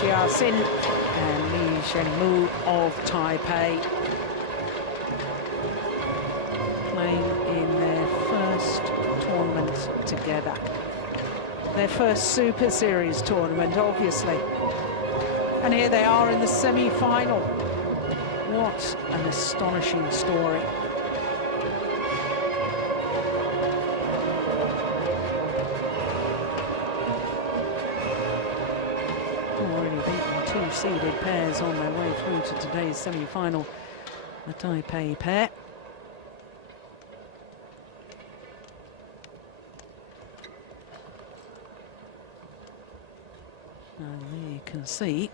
Chia Hsin and Lee Sheng of Taipei, playing in their first tournament together. Their first Super Series tournament, obviously. And here they are in the semi-final. What an astonishing story. Already beaten two seeded pairs on their way through to today's semi-final. The Taipei pair. And there you can see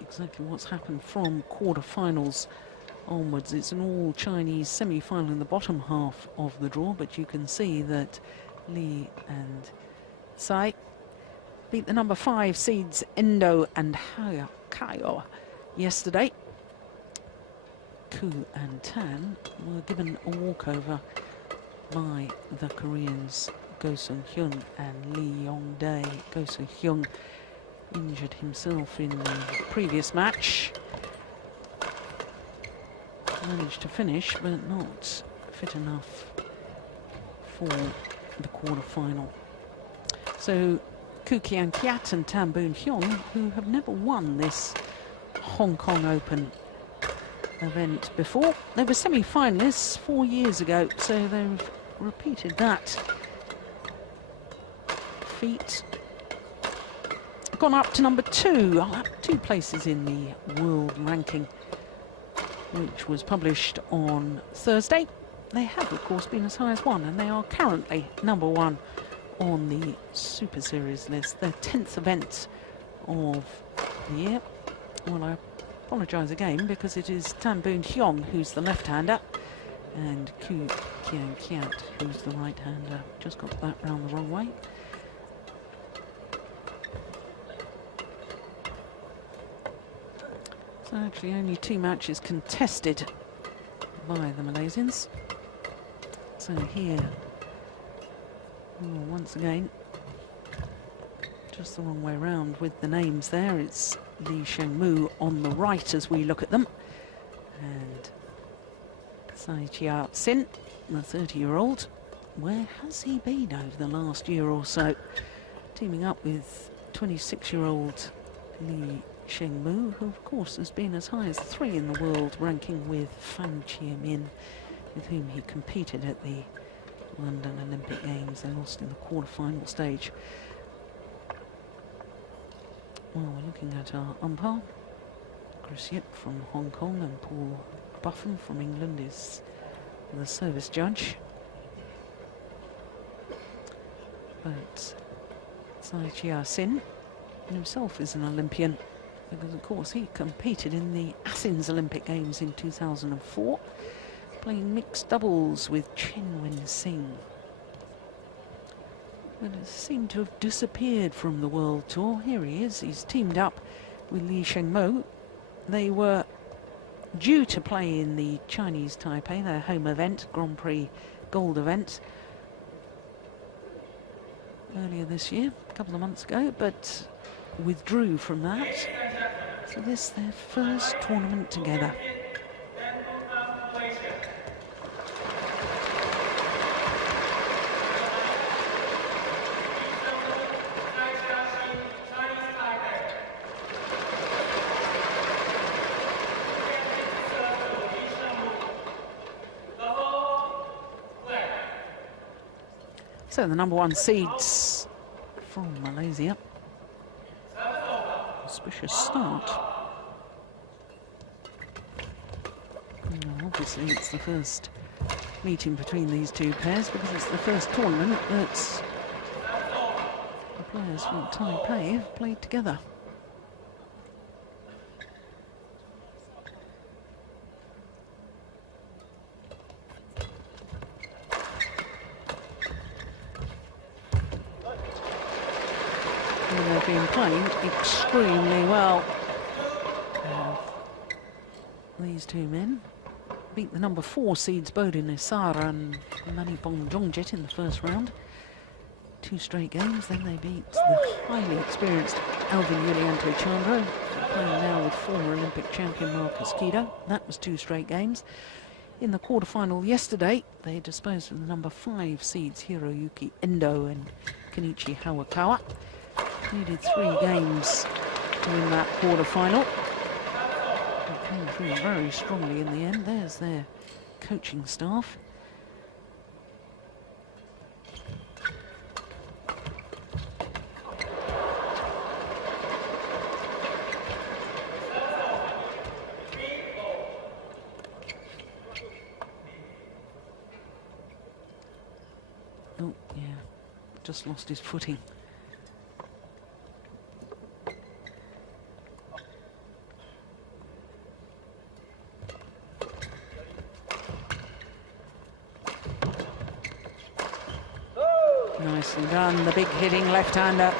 exactly what's happened from quarter-finals onwards. It's an all-Chinese semi-final in the bottom half of the draw, but you can see that Li and Tsai beat the number 5 seeds Endo and Kaio yesterday. Koo and Tan were given a walkover by the Koreans Go Seung-hyun and Lee Yong-dae. Go Seung-hyun injured himself in the previous match. Managed to finish, but not fit enough for the quarter-final. So Koo Kien Keat and Boon Heong, who have never won this Hong Kong Open event before. They were semi-finalists 4 years ago, so they've repeated that feat. Gone up to number 2, up 2 places in the world ranking, which was published on Thursday. They have, of course, been as high as 1, and they are currently number 1 on the Super Series list, their 10th event of the year. Well, I apologise again, because it is Boon Heong who's the left-hander, and Koo Kien Keat who's the right-hander. Just got that round the wrong way. So actually only 2 matches contested by the Malaysians. So here, once again, just the wrong way around with the names there. It's Lee Sheng on the right as we look at them. And Tsai Chia Hsin, the 30-year-old. Where has he been over the last year or so? Teaming up with 26-year-old Lee Sheng, who of course has been as high as 3 in the world ranking with Fan Chia-min, with whom he competed at the London Olympic Games. They lost in the quarter-final stage. Well, we're looking at our umpire. Chris Yip from Hong Kong and Paul Buffon from England is the service judge. But Tsai Chia Hsin himself is an Olympian, because of course he competed in the Athens Olympic Games in 2004, playing mixed doubles with Chen Wen-sing. But it seemed to have disappeared from the World Tour. Here he is, he's teamed up with Lee Sheng. They were due to play in the Chinese Taipei, their home event, Grand Prix Gold event, earlier this year, a couple of months ago, but withdrew from that. So this is their first tournament together. So the number 1 seeds from Malaysia. Auspicious start. Obviously it's the first meeting between these 2 pairs, because it's the first tournament that the players from Taipei have played together. And they've been playing extremely well. These 2 men beat the number 4 seeds Bodin Isara and Manipong Jongjet in the first round. 2 straight games. Then they beat the highly experienced Alvin Yulianto Chandra, playing now with former Olympic champion Marcus Kido. That was 2 straight games. In the quarterfinal yesterday, they disposed of the number 5 seeds Hiroyuki Endo and Kenichi Hawakawa. Needed 3 games to win that quarterfinal. They came through very strongly in the end. There's their coaching staff. Oh, yeah, just lost his footing. Nicely done, the big hitting left-hander,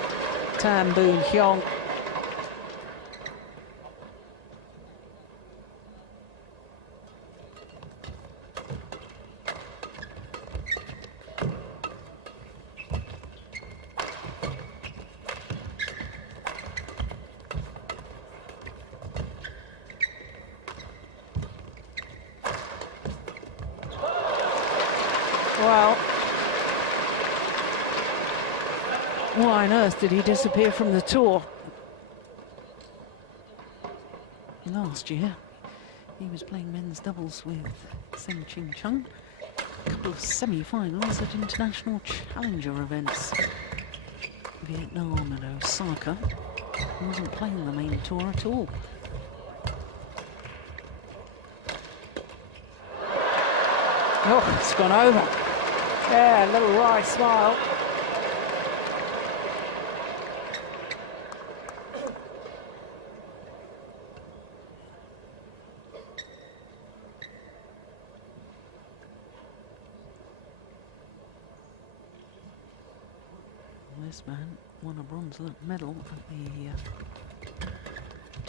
Boon Heong. Well, why on earth did he disappear from the tour? Last year, he was playing men's doubles with Sheng Chung. A couple of semi-finals at international challenger events. Vietnam and Osaka. He wasn't playing the main tour at all. Oh, it's gone over. Yeah, a little wry smile. This man won a bronze medal at the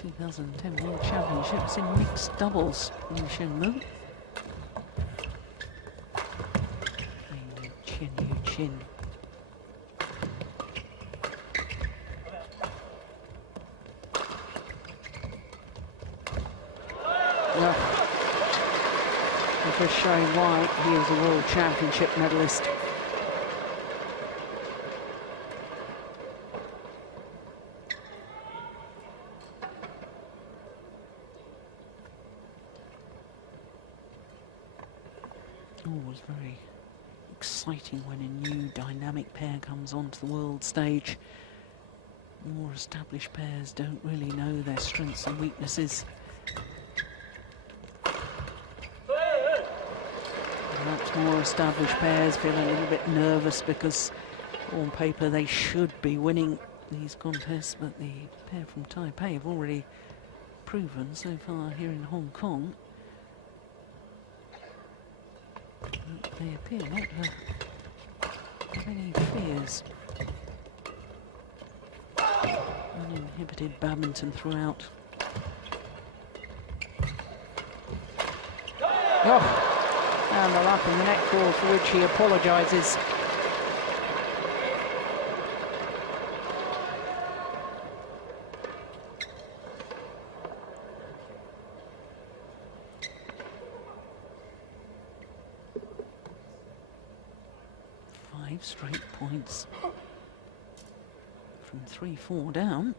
2010 World Championships in mixed doubles in Sheng. Chin. Well, just showing why he is a World Championship medalist. Always very exciting when a new dynamic pair comes onto the world stage. More established pairs don't really know their strengths and weaknesses. Perhaps more established pairs feel a little bit nervous because on paper they should be winning these contests, but the pair from Taipei have already proven so far here in Hong Kong. They appear not to have any fears. Uninhibited badminton throughout. Oh, and the lap in the net call for which he apologises. Straight points from 3-4 down.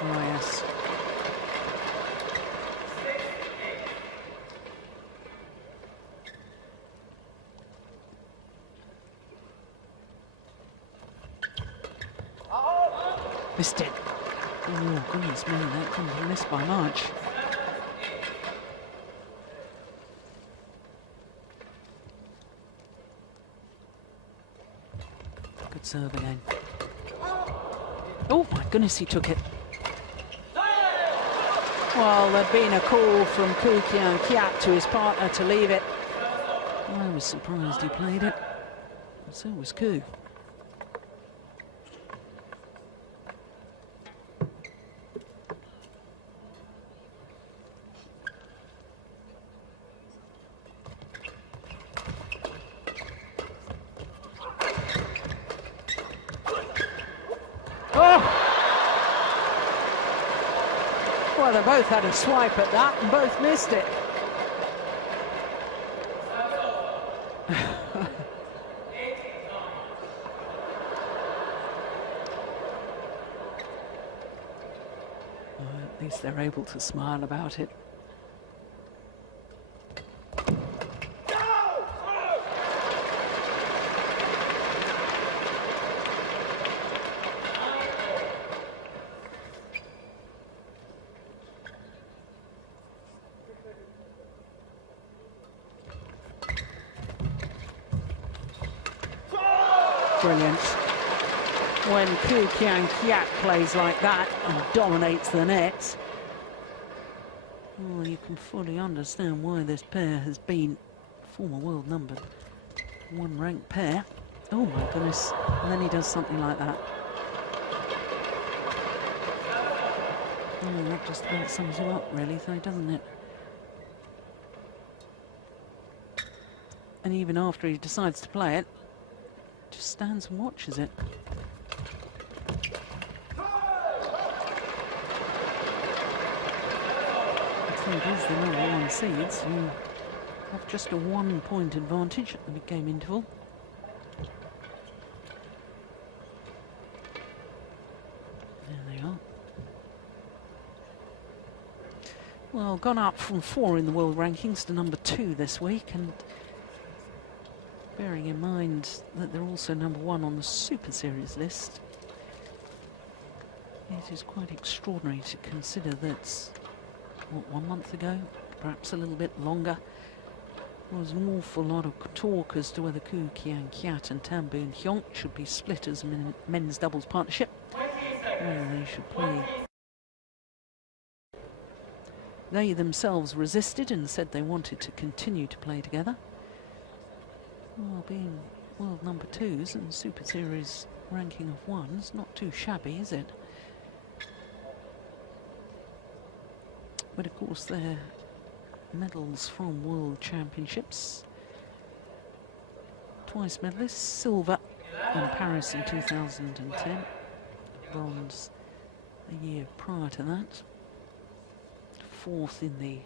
Oh yes. Missed it. Oh, goodness me, that couldn't have missed by much. Good serve again. Oh, my goodness, he took it. Well, there'd been a call from Koo Kien Keat to his partner to leave it. I was surprised he played it. So was Koo. Well, they both had a swipe at that and both missed it. Well, at least they're able to smile about it. Brilliant. When Koo Kien Keat plays like that and dominates the net, well, you can fully understand why this pair has been former world number one ranked pair. Oh my goodness. And then he does something like that. Oh, that just about sums him up really, though, doesn't it? And even after he decides to play it, just stands and watches it. I think it is the number one seeds who have just a 1 point advantage at the mid-game interval. There they are. Well, gone up from 4 in the world rankings to number 2 this week, and bearing in mind that they're also number 1 on the Super Series list, it is quite extraordinary to consider that, what, 1 month ago, perhaps a little bit longer, there was an awful lot of talk as to whether Koo Kien Keat and Boon Heong should be split as a men's doubles partnership, whether they should play. They themselves resisted and said they wanted to continue to play together. Well, being world number 2s and Super Series ranking of 1's not too shabby, is it? But of course they're medals from World Championships. Twice medalists, silver in Paris in 2010, bronze the year prior to that, 4th in the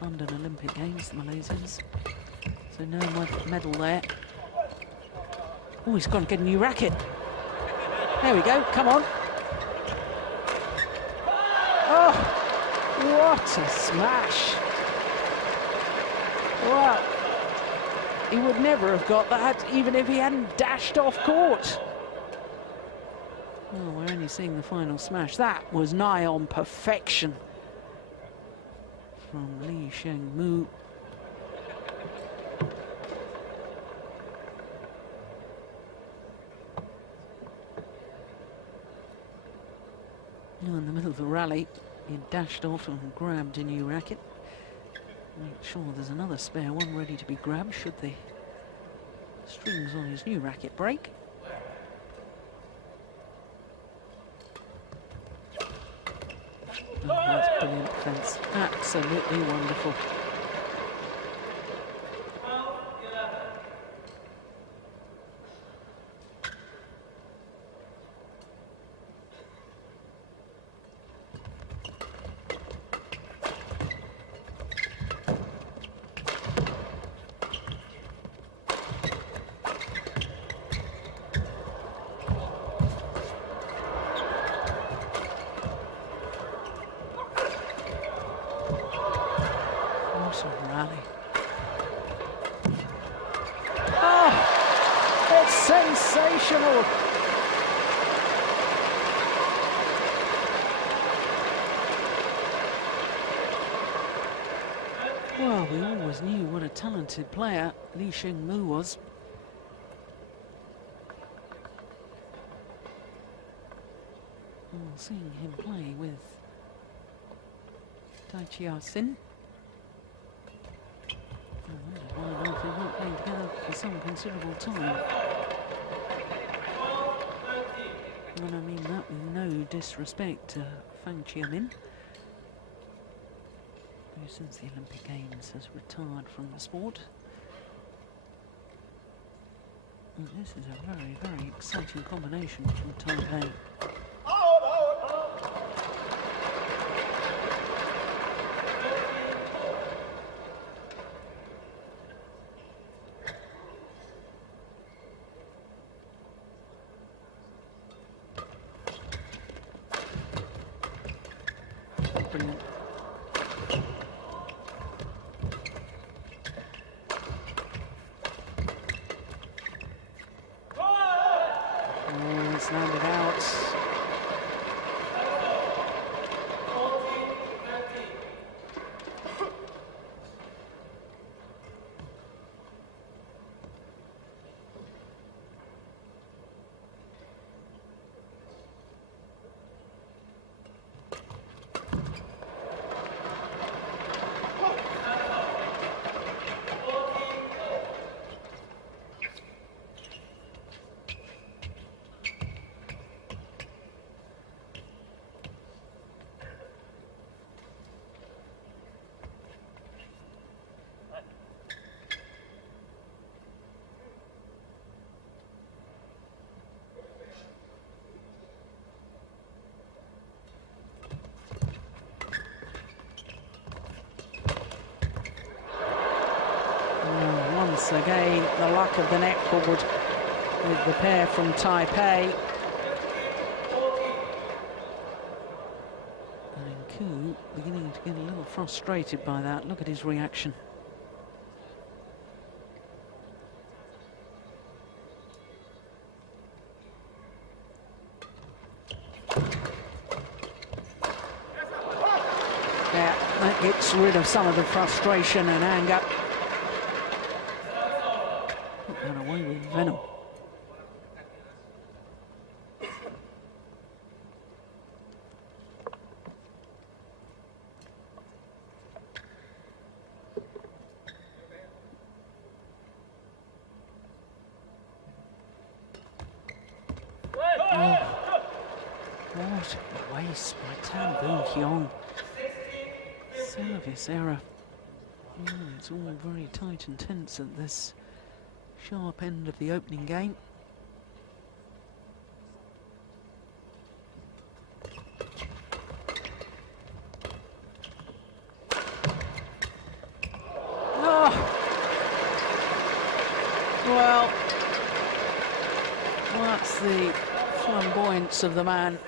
London Olympic Games, the Malaysians. So no medal there. Oh, he's got to get a new racket. There we go, come on. Oh, what a smash. Well, he would never have got that even if he hadn't dashed off court. Oh, we're only seeing the final smash. That was nigh on perfection from Sheng. In the middle of the rally, he dashed off and grabbed a new racket. Make sure there's another spare one ready to be grabbed should the strings on his new racket break. Oh, that's brilliant defence. Absolutely wonderful. Rally. Oh, it's sensational. Well, we always knew what a talented player Sheng was. Well, seeing him play with Tsai Chia Hsin. Well, they weren't playing together for some considerable time. And I mean that with no disrespect to Fang Chia-min, who since the Olympic Games has retired from the sport. And this is a very, very exciting combination from Taipei. Brilliant. Oh, it's landed out. Once again, the luck of the netboard with the pair from Taipei. And Koo beginning to get a little frustrated by that. Look at his reaction. Yeah, that gets rid of some of the frustration and anger. Got away with venom. Oh, what a waste by Boon Heong. Service error. Oh, it's all very tight and tense at this sharp end of the opening game. Oh, well, that's the flamboyance of the man.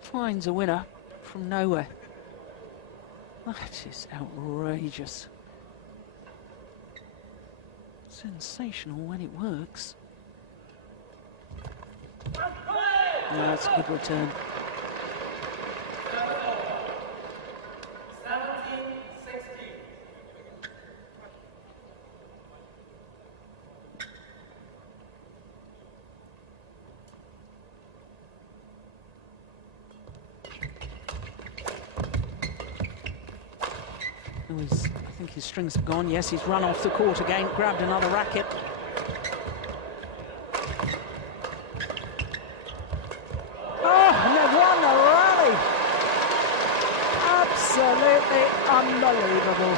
Finds a winner from nowhere. That is outrageous. Sensational when it works. Oh, that's a good return. I think his strings have gone. Yes, he's run off the court again, grabbed another racket. Oh, and they've won the rally. Absolutely unbelievable.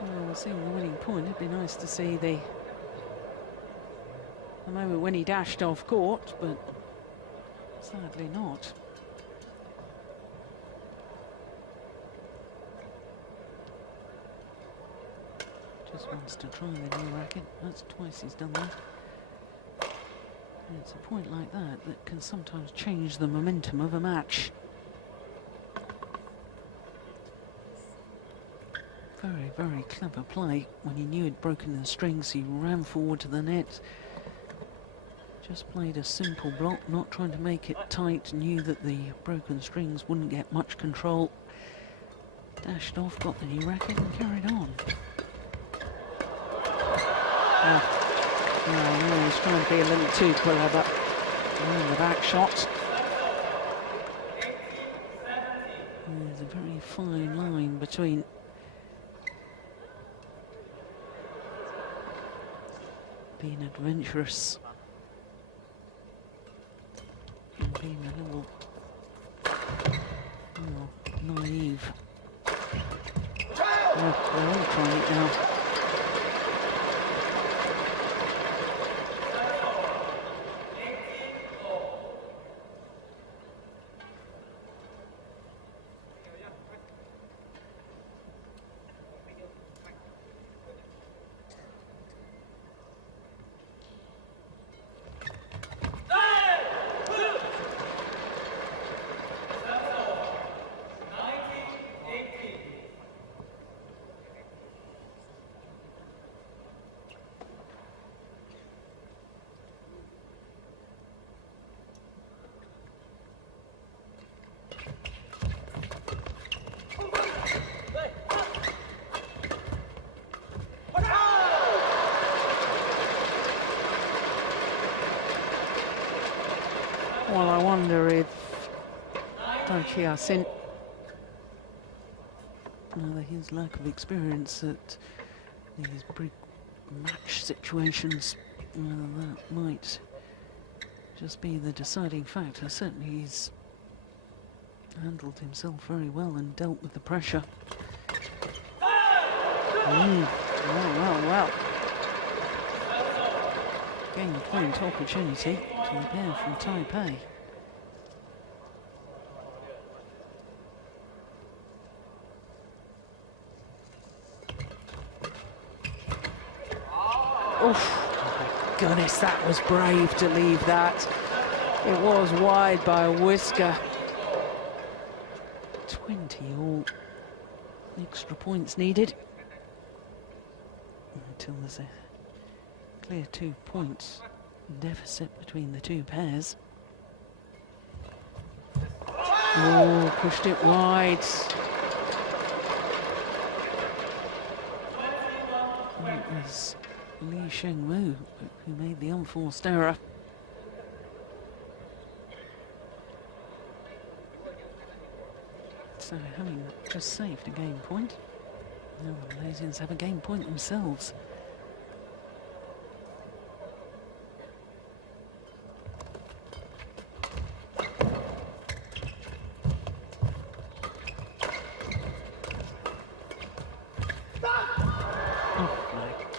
Well, we're seeing the winning point. It'd be nice to see the moment when he dashed off court, but sadly not. Just wants to try the new racket. That's twice he's done that. And it's a point like that that can sometimes change the momentum of a match. Very, very clever play. When he knew he'd broken the strings, he ran forward to the net. Just played a simple block, not trying to make it tight, knew that the broken strings wouldn't get much control. Dashed off, got the new racket and carried on. No, he's trying to be a little too clever. The back shot. There's a very fine line between being adventurous and being a little naive. They're all trying it now. Well, I wonder if Tsai Chia Hsin, his lack of experience at these big match situations, that might just be the deciding factor. Certainly he's handled himself very well and dealt with the pressure. Well. Game point opportunity to the pair from Taipei. Oh my goodness, that was brave to leave that. It was wide by a whisker. 20 all. Extra points needed until there's a clear 2 points deficit between the two pairs. Oh, pushed it wide. It was Sheng who made the unforced error. So having just saved a game point, now the Malaysians have a game point themselves.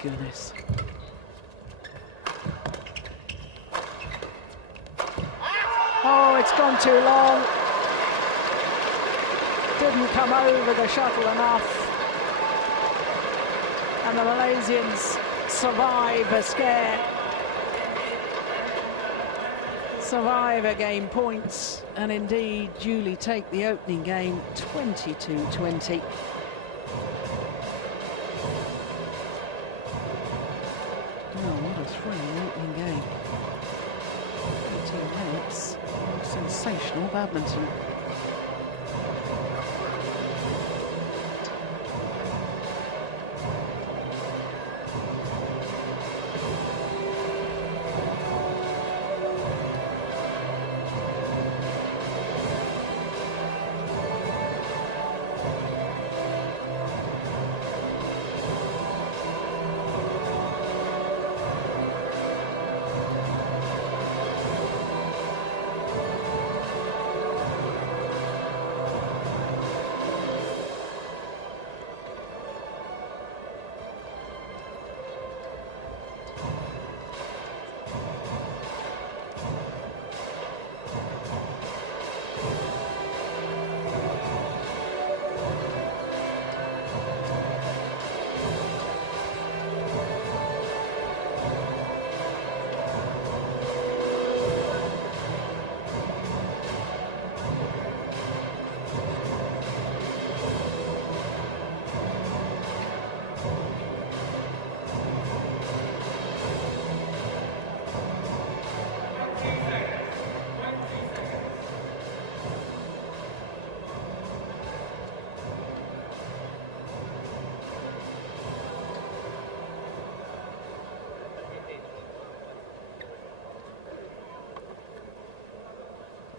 Goodness. Oh, it's gone too long. Didn't come over the shuttle enough. And the Malaysians survive a scare. Survive a game points and indeed duly take the opening game 22-20. Opening game. 18 minutes. Sensational badminton.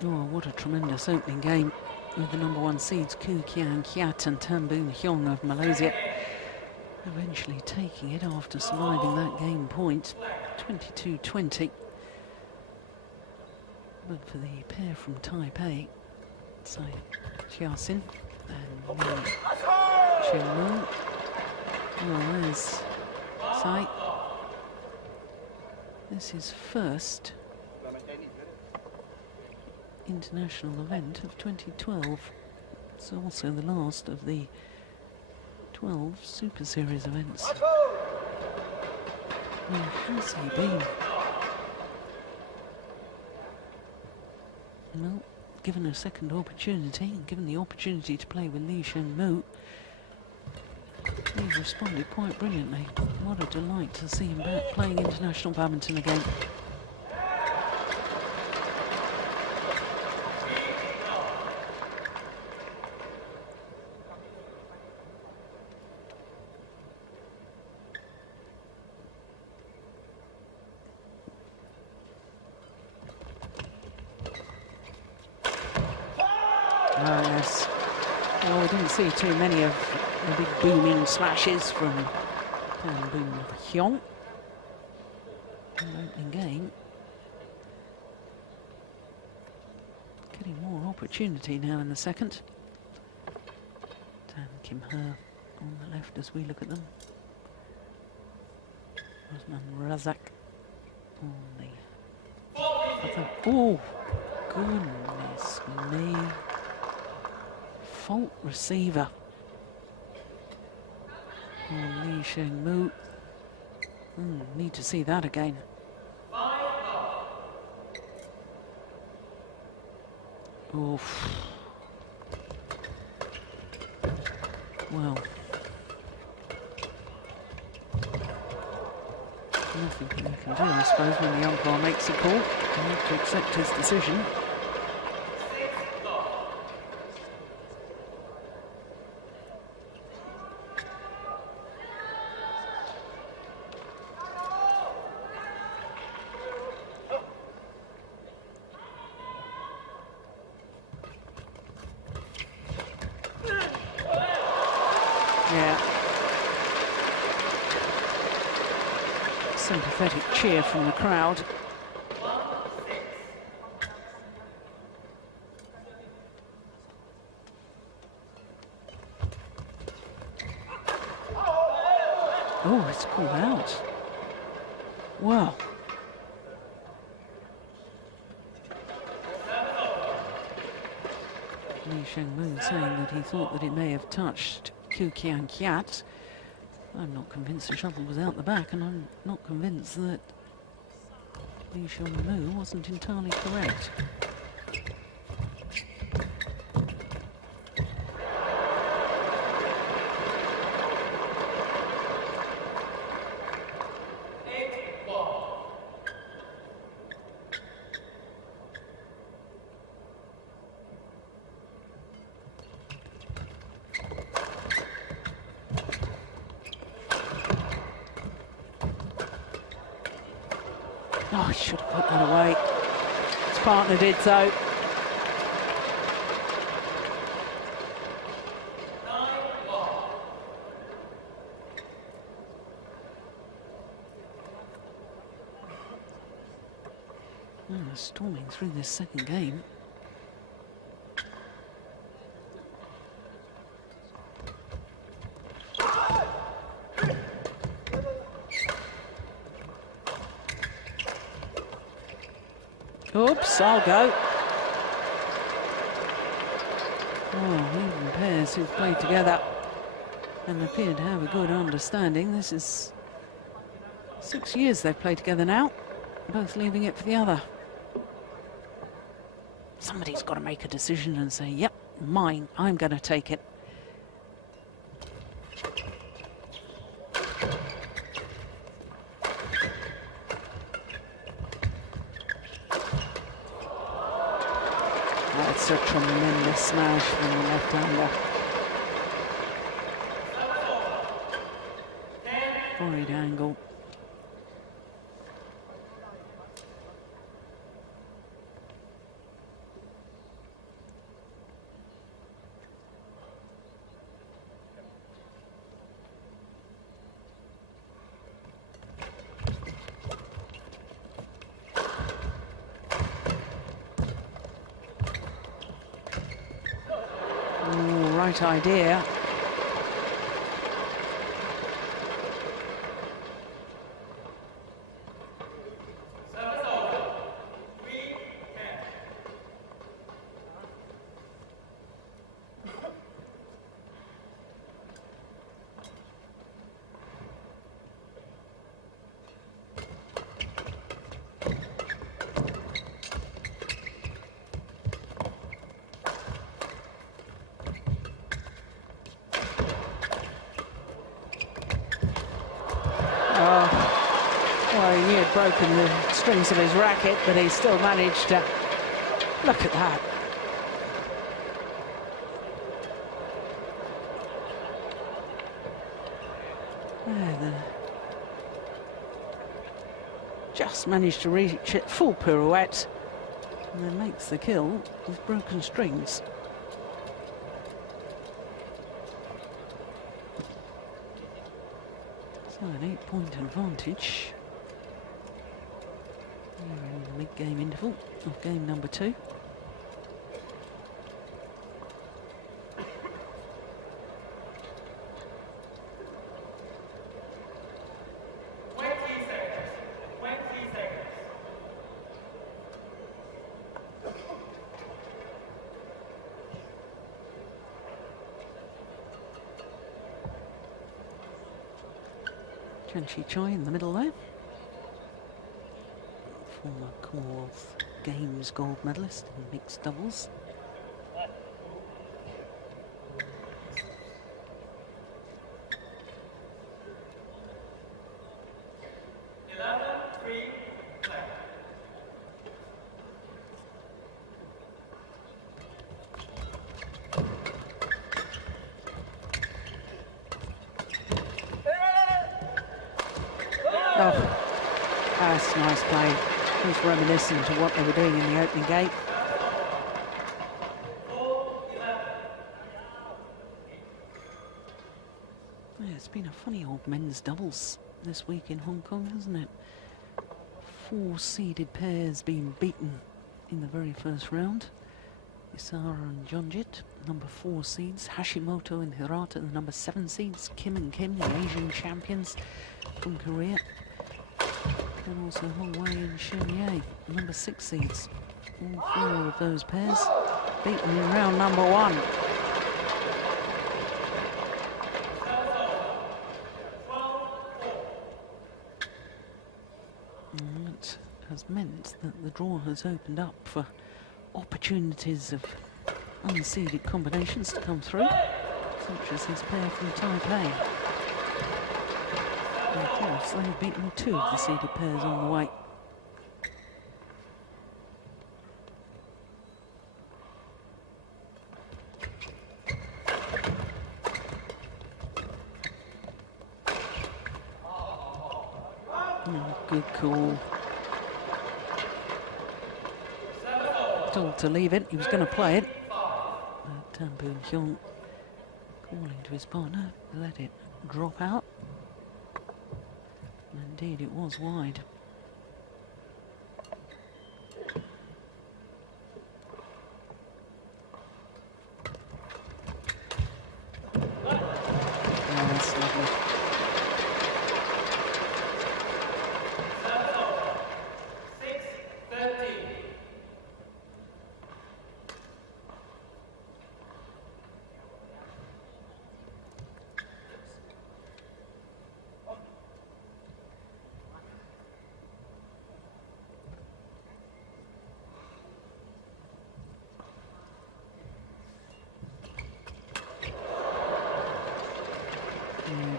Oh, what a tremendous opening game with the #1 seeds Koo Kien Keat and Boon Heong of Malaysia eventually taking it after surviving that game point, 22-20. But for the pair from Taipei, Tsai Chia Hsin and Sheng. Well, there's Tsai. This is first international event of 2012. It's also the last of the 12 Super Series events. Where has he been? Well, given a second opportunity, and given the opportunity to play with Lee Sheng, he responded quite brilliantly. What a delight to see him back playing international badminton again. Oh yes. Well, we didn't see too many of the big booming smashes from Boon Heong in the opening game. Getting more opportunity now in the second. Dan Kim He on the left as we look at them. Osman Razak on the other. Oh, goodness me. Fault receiver on Lee Sheng. Need to see that again. Oof. Well, nothing you can do, I suppose, when the umpire makes a call. You have to accept his decision. Yeah. Sympathetic cheer from the crowd. Oh, it's called out. Wow. Lee Sheng saying that he thought that it may have touched Koo Kien Keat. I'm not convinced the shuttle was out the back, and I'm not convinced that Lee Sheng wasn't entirely correct. Oh, he should have put that away. His partner did so. Storming through this second game. Oops, I'll go. Oh, even pairs who've played together and appear to have a good understanding. This is 6 years they've played together now, both leaving it for the other. Somebody's got to make a decision and say, yep, mine, I'm going to take it. That's a tremendous smash from the left-hander. Wide angle. right idea. Well, he had broken the strings of his racket, but he still managed to... Look at that. Just managed to reach it, full pirouette, and then makes the kill with broken strings. So an 8-point advantage. Here in the mid-game interval of game number 2. Tsai Chia in the middle there. Former Commonwealth Games gold medalist in mixed doubles. Oh, that's nice play. It's reminiscent of what they were doing in the opening game. Yeah, it's been a funny old men's doubles this week in Hong Kong, hasn't it? 4 seeded pairs being beaten in the very first round. Isara and Jonjit, number 4 seeds. Hashimoto and Hirata, the number 7 seeds. Kim and Kim, the Asian champions from Korea. And also Hongwei and Sheng, number 6 seeds. All 4 of those pairs beaten in round number 1. And that has meant that the draw has opened up for opportunities of unseeded combinations to come through, such as this pair from Taipei. Of course, they've beaten 2 of the seeded pairs on the way. Good call. Told to leave it, he was going to play it. But Boon Heong calling to his partner, let it drop out. Indeed, it was wide. Oh, that's lovely.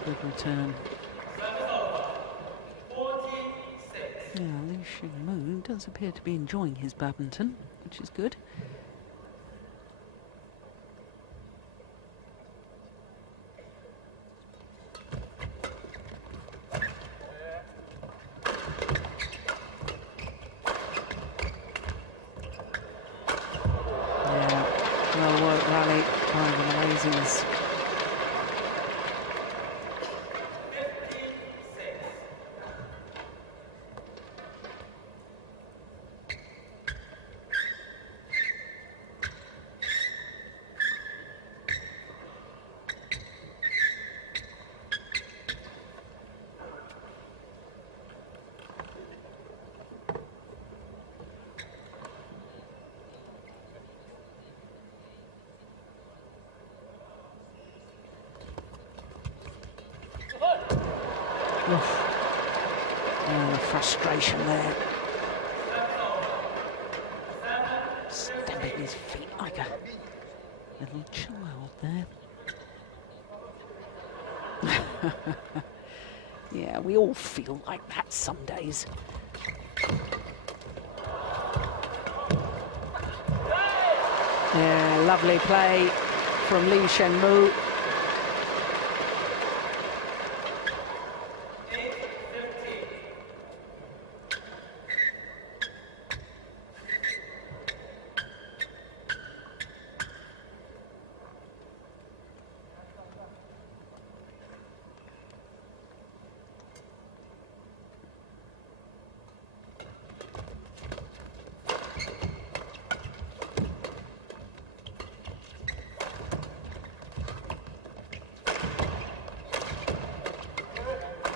Good return. Yeah, Liu Xingmu does appear to be enjoying his badminton, which is good. Yeah, well worked rally by the Malaysians. Oof. And the frustration there. Stamping his feet like a little child there. Yeah, we all feel like that some days. Yeah, lovely play from Sheng.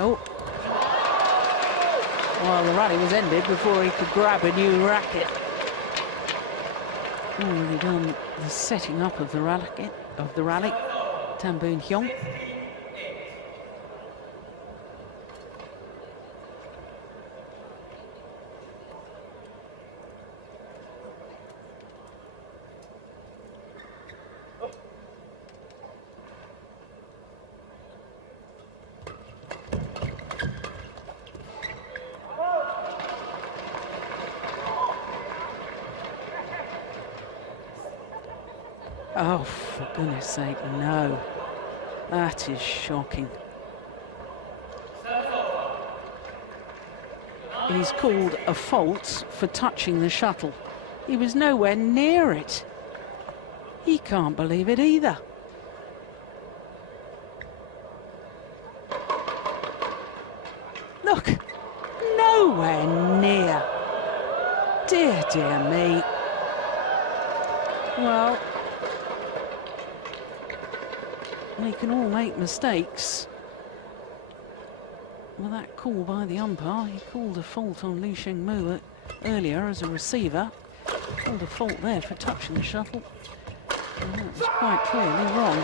Oh. Well, the rally was ended before he could grab a new racket. Already done the setting up of the rally. Boon Heong. Oh, for goodness sake, no. That is shocking. He's called a fault for touching the shuttle. He was nowhere near it. He can't believe it either. Look, nowhere near. Dear, dear me. Well, we can all make mistakes. Well, that call by the umpire, he called a fault on Sheng earlier as a receiver. Called a fault there for touching the shuttle. And that was quite clearly wrong.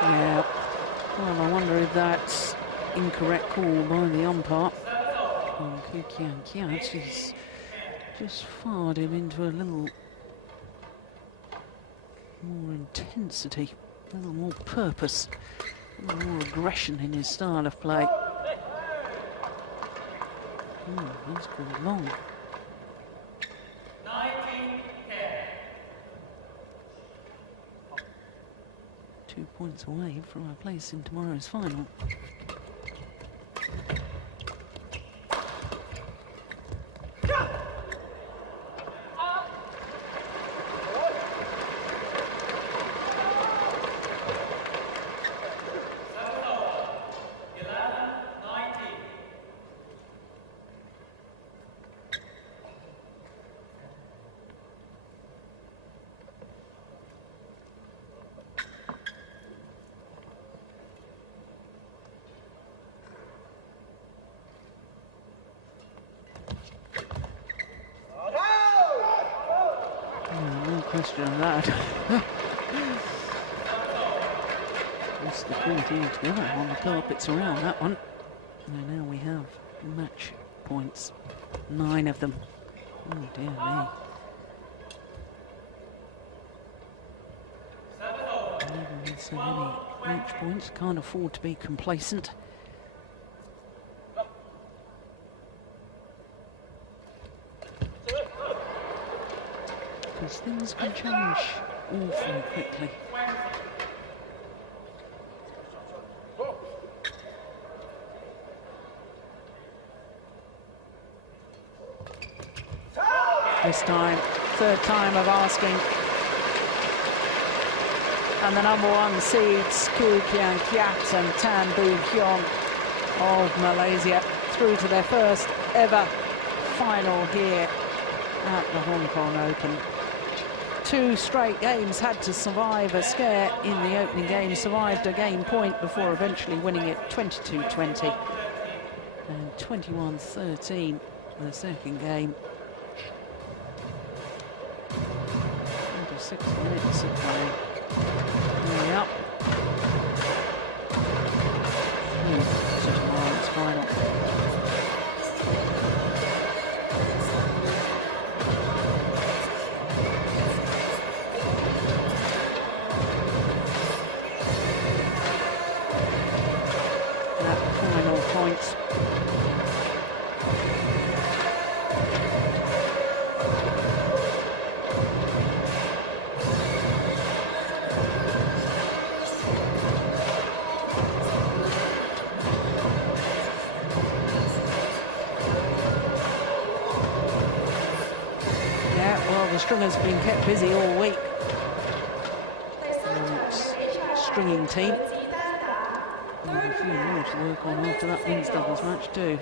Yeah, well, I wonder if that's incorrect call by the umpire. Koo Kien Keat has just fired him into a little more intensity, a little more purpose, a little more aggression in his style of play. He's called long. 2 points away from a place in tomorrow's final. No question of that. That's the 14 together on the carpets around that one. And now we have match points. 9 of them. Oh dear me. 11 with so many match points. Can't afford to be complacent. Because things can change awfully quickly. this time. Third time of asking. And the number 1 seeds, Koo Kien Keat and Tan Boon Heong of Malaysia, through to their first ever final here at the Hong Kong Open. 2 straight games, had to survive a scare in the opening game, survived a game point before eventually winning it 22-20 and 21-13 the second game. 26 minutes of play. Nearly up. To tomorrow's final. That final point. The stringer's been kept busy all week. Stringing team. And a few more to work on after that men's doubles match too.